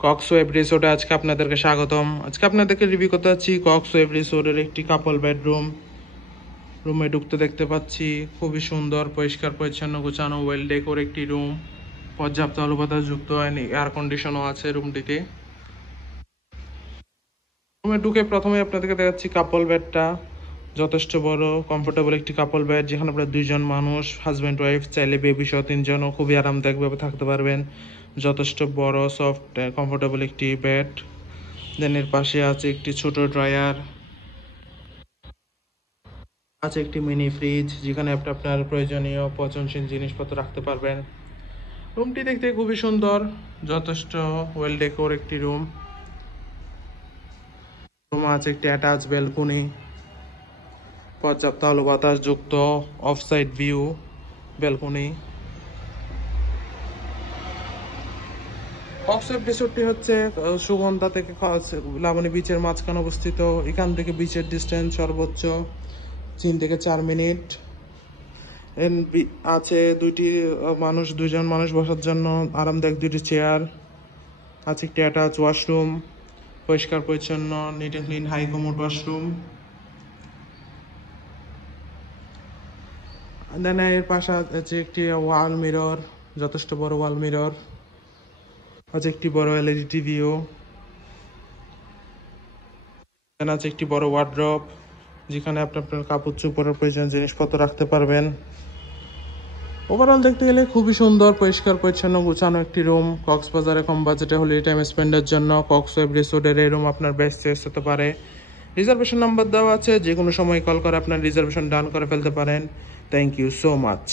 কক্সওয়েভ রিসোর্টে আজকে আপনাদেরকে স্বাগতম। আজকে আপনাদেরকে রিভিউ করতে যাচ্ছি কক্সওয়েভ রিসোর্টের একটি কাপল বেডরুম। রুমে ঢুকতে দেখতে পাচ্ছি খুবই সুন্দর, পরিষ্কার পরিচ্ছন্ন, গোছানো, ওয়েল ডেকোর একটি রুম। পর্যাপ্ত আলো বাতাস যুক্ত হয়নি, এয়ার কন্ডিশনও আছে রুমটিতে। রুমে ঢুকে প্রথমে আপনাদেরকে দেখাচ্ছি কাপল বেডটা। যথেষ্ট বড় কমফোর্টেবল একটি কাপল বেড, যেখানে আপনারা দুইজন মানুষ, হাজব্যান্ড ওয়াইফ, চাইলে বেবি সহ তিনজনও খুবই আরামদায়কভাবে থাকতে পারবেন। যথেষ্ট বড়, সফট, কমফোর্টেবল একটি বেড। দেন এর পাশে আছে একটি ছোট ড্রয়ার, আছে একটি মিনি ফ্রিজ, যেখানে আপনি আপনার প্রয়োজনীয় পচনশীল জিনিসপত্র রাখতে পারবেন। রুমটি দেখতে খুবই সুন্দর, যথেষ্ট ওয়েল ডেকোর একটি রুম। রুমে আছে একটি অ্যাটাচ ব্যালকনি, পর্যাপ্ত আলো বাতাস যুক্ত অফ সাইড ভিউ ব্যালকনি। কক্সওয়েভ রিসোর্টটি হচ্ছে সুগন্ধা থেকে লাবণী বিচের মাঝখানে অবস্থিত। এখান থেকে বিচের ডিস্টেন্স সর্বোচ্চ 3 থেকে 4 মিনিট। আছে দুইজন মানুষ বসার জন্য আরামদায়ক দুটি চেয়ার, আছে একটি অ্যাটাচ ওয়াশরুম, পরিষ্কার পরিচ্ছন্ন, neat and clean, high commode washroom. Then এর পাশে আছে একটি ওয়াল মিরর, যথেষ্ট বড় ওয়াল মিরর, আছে একটি বড় এলইডি টিভিও। দেন আছে একটি বড় ওয়ার্ড্রপ, যেখানে আপনি আপনার কাপড় চোপড়ের প্রয়োজন জিনিসপত্র রাখতে পারবেন। ওভারঅল দেখতে গেলে খুবই সুন্দর, পরিষ্কার পরিচ্ছন্ন, গোছানো একটি রুম। কক্সবাজারে কম বাজেটে হলিডে টাইম স্পেন্ডের জন্য কক্সওয়েভ রিসোর্টের এই রুম আপনার বেস্ট চয়েস হতে পারে। রিজার্ভেশন নাম্বার দেওয়া আছে, যে কোনো সময় কল করে আপনার রিজার্ভেশন ডান করে ফেলতে পারেন। Thank you so much.